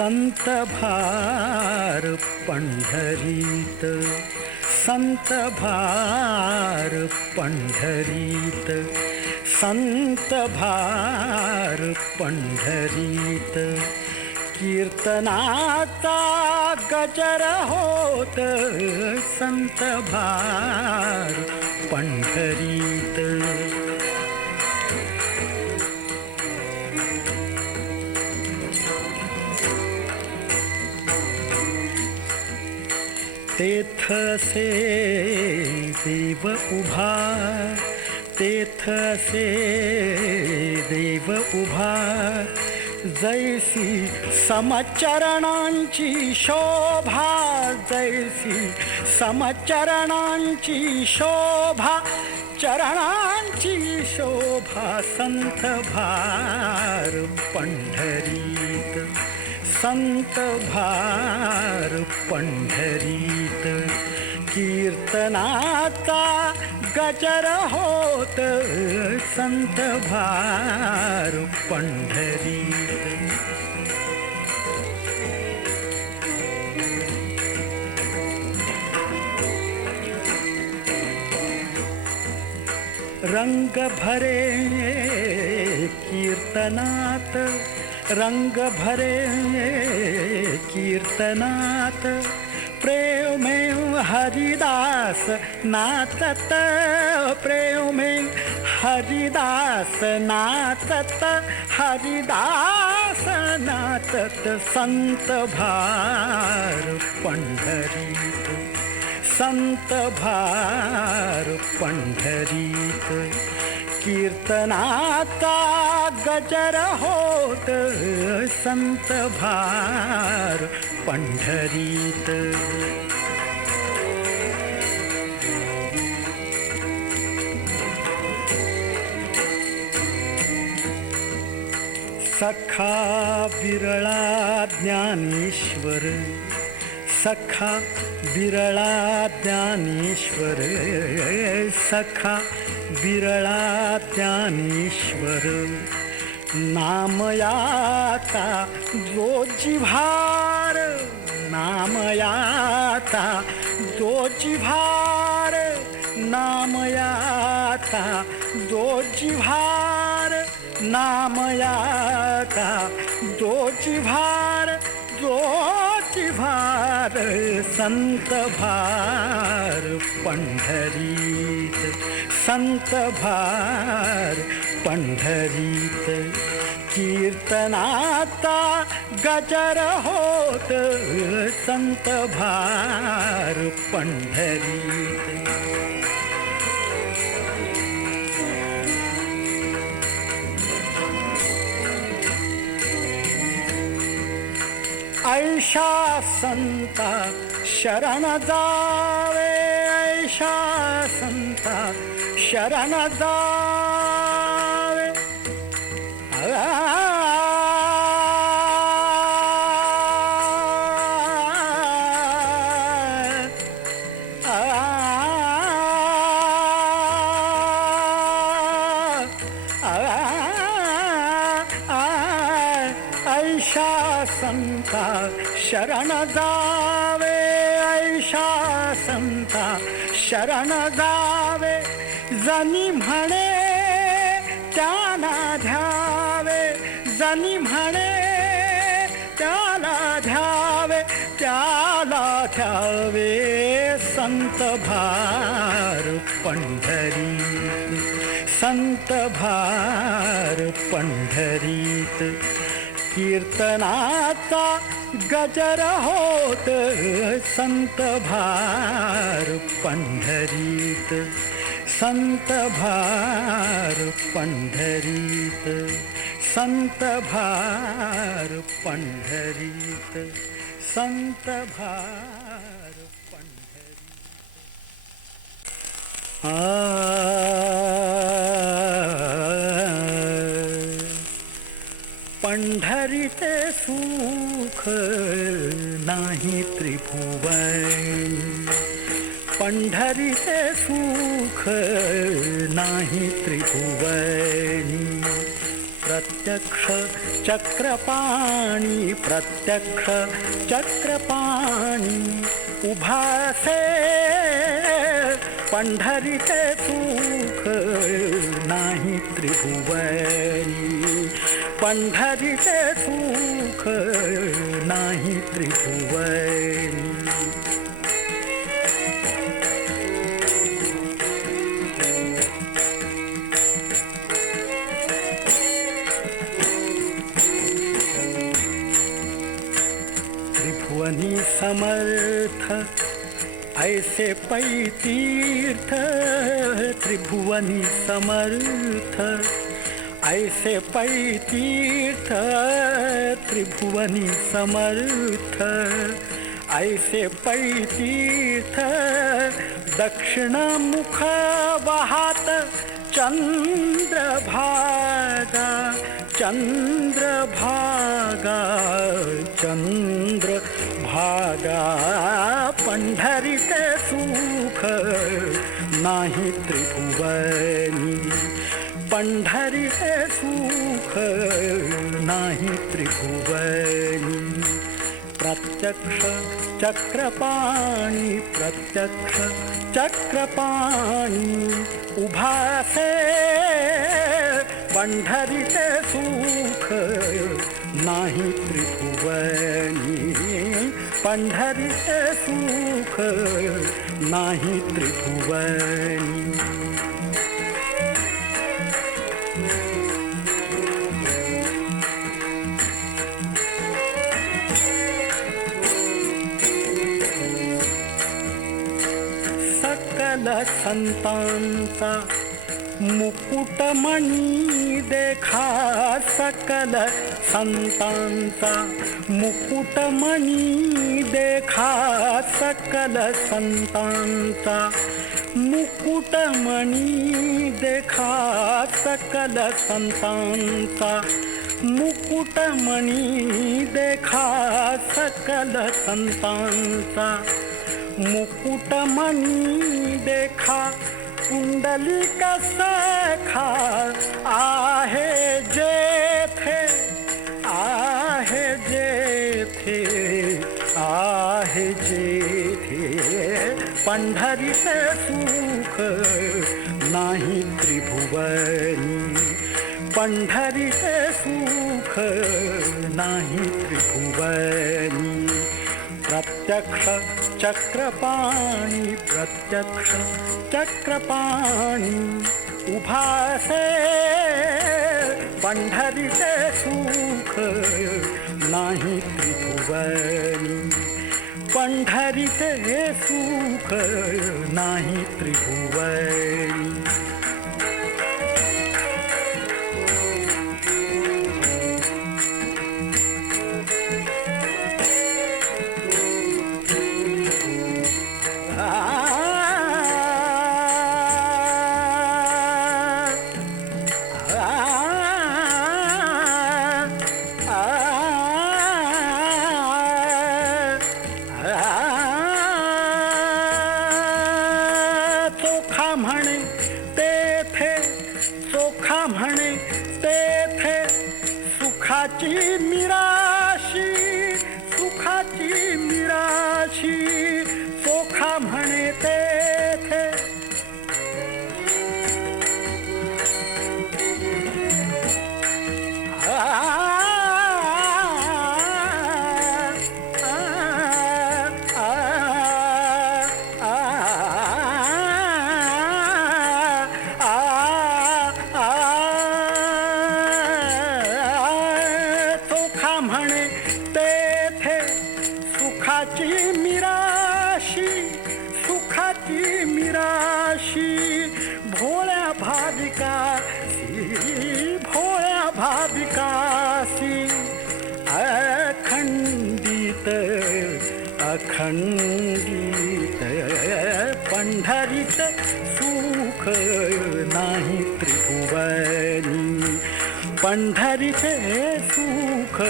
संत भार पंढरीत, संत भार पंढरीत, संत भार पंढरीत. कीर्तनाचा गजर होत संत भार पंढरीत. तेथसे देव उभा, तेथसे देव उभा, जैसी समचरणांची शोभा, जैसी समचरणांची शोभा, चरणांची शोभा संत भार पंढरीत, संत भार पंढरीत. कीर्तनाचा गजर होत संत भार पंढरीत. रंग भरे कीर्तनात, रंग भरे कीर्तनात, प्रेमे हरिदास नाचत, प्रेमे हरिदास नाचत, हरिदास नाचत. संत भार पंढरीत, संत भार पंढरीत. कीर्तनाचा गजर होत संत भार पंढरीत. सखा विरळा ज्ञानेश्वर, सखा विरळा ज्ञानेश्वर, सखा विरळा ज्ञानेश्वर. नामयाता जो जिव्हार, नामयाता जो जिव्हार, नामयाता जो जिव्हार, नामयाता जो जिव्हार, जो जिव्हार. संत भार पंढरीत, संत भार पंढरीत. कीर्तनाचा गजर होत संत भार पंढरीत. ऐशा संता शरण जावे, ऐशा संता शरण जावे. ऐशा संता शरण जावे, ऐशा संता शरण जावे. जनी म्हणे त्याला ध्यावे, जनी म्हणे त्याला ध्यावे, त्याला ध्यावे. संत भार पंढरीत, संत भार पंढरीत. कीर्तनाचा गजर होत संत भार पंढरीत, संत भार पंढरीत, संत भार पंढरीत, संत भार पंढरीत. पंढरीते सुख नाही त्रिभुवन, पंढरीते सुख नाही त्रिभुवनी. प्रत्यक्ष चक्रपाणी प्रत्यक्ष चक्रपाणी उभासे पंढरीचे सुख नाही त्रिभुवनी पंढरीचे सुख नाही त्रिभुवनी त्रिभुवनी समर्थ ऐसे पै तीर्थ त्रिभुवनी समर्थ ऐसे पै तीर्थ त्रिभुवनी समर्थ ऐसे पै तीर्थ दक्षिणमुख वाहत चंद्रभागा चंद्रभागा चंद्रभागा पंढरीचे सुख नाही त्रिभुवनी पंढरीचे सुख नाही त्रिभुवनी प्रत्यक्ष चक्रपाणी प्रत्यक्ष चक्रपाणी उभासे पंढरीचे सुख नाही त्रिभुवनी पंढरीचे सुख नाही त्रिभुवनी सकल संतांचा मुकुटमणी देखा सकल संतांचा मुकुटमणी देखा सकल संतांचा मुकुटमणी देखा सकल संतांचा मुकुटमणी देखा सकल संतांचा मुकुटमणी देखा कुंडलिक सखा आहे जेथे आहे जेथे आहे जेथे पंढरीचे सुख नाही त्रिभुवनी पंढरीचे सुख नाही त्रिभुवनी प्रत्यक्ष चक्रपाणी प्रत्यक्ष चक्रपाणी उभासे पंढरीचे सुख नाही त्रिभुवनी पंढरीचे सुख नाही त्रिभुवनी चोखा म्हणे तेथे सुखाची मिराशी सुखाची मिराशी चोखा म्हणे तेथे सुखाची मिराशी सुखाची मिराशी भोळ्या भाविकासी अखंडित अखंडित पंढरीत सुख नाही त्रिभुवनी पंढरीचे सुख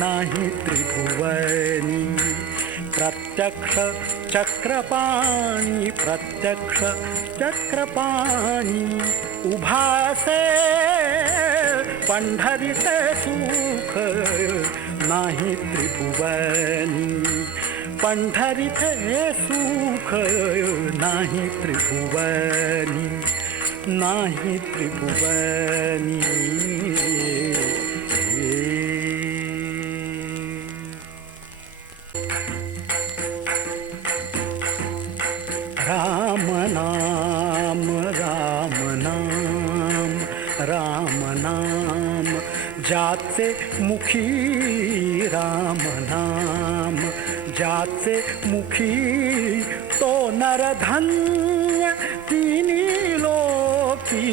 नाही त्रिभुवनी प्रत्यक्ष चक्रपाणी प्रत्यक्ष चक्रपाणी उभासे पंढरीचे सुख नाही त्रिभुवनी, पंढरीचे सुख नाही त्रिभुवनी, नाही त्रिभुवनी. राम नाम राम नाम राम नाम जाचे मुखी, राम नाम जाचे मुखी, तो नरधन्य तिनी लोकी.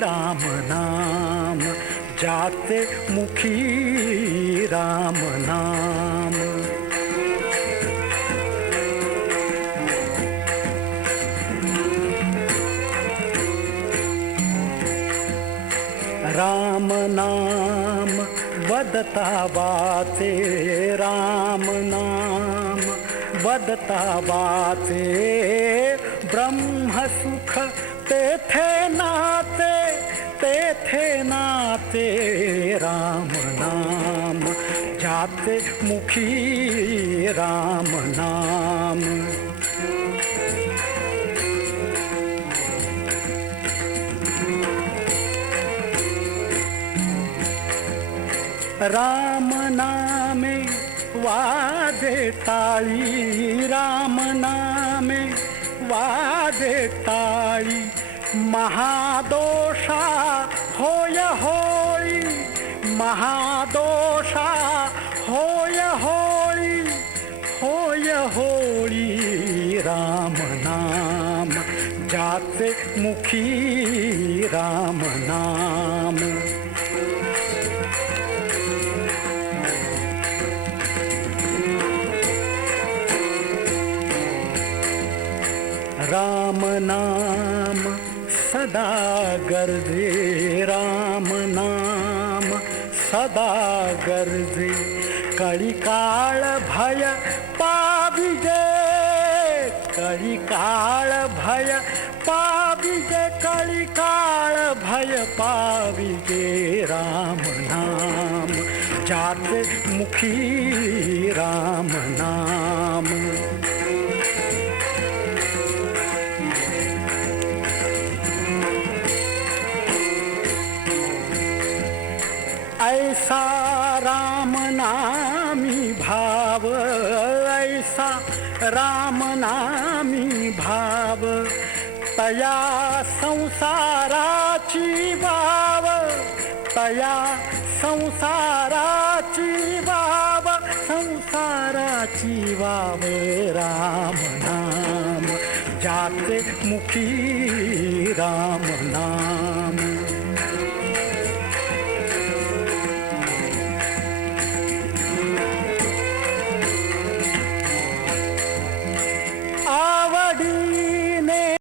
राम नाम जाचे मुखी, राम नाम. राम नाम वदता वाचे, राम नाम वदता वाचे, ब्रह्म सुख तेथे नाते, तेथे नाते. राम नाम जाते मुखी, राम नाम. राम नामे वादे टाळी, राम नामे वादे टाळी, महादोषा होय होळी, महादोषा होय होळी, होय होळी. राम नाम जाते मुखी, राम नाम. राम नाम सदा गर्जे, राम नाम सदा गर्जे, कळिकाळ भय पाविजे, कळिकाळ भय पाविजे, कळिकाळ भय पाविजे. राम नाम जाते मुखी, राम नाम. ऐसा राम नामी भाव, ऐसा राम नामी भाव, तया संसाराची वाव, तया संसाराची वाव, संसाराची वाव. राम नाम जाते मुखी, राम नाम.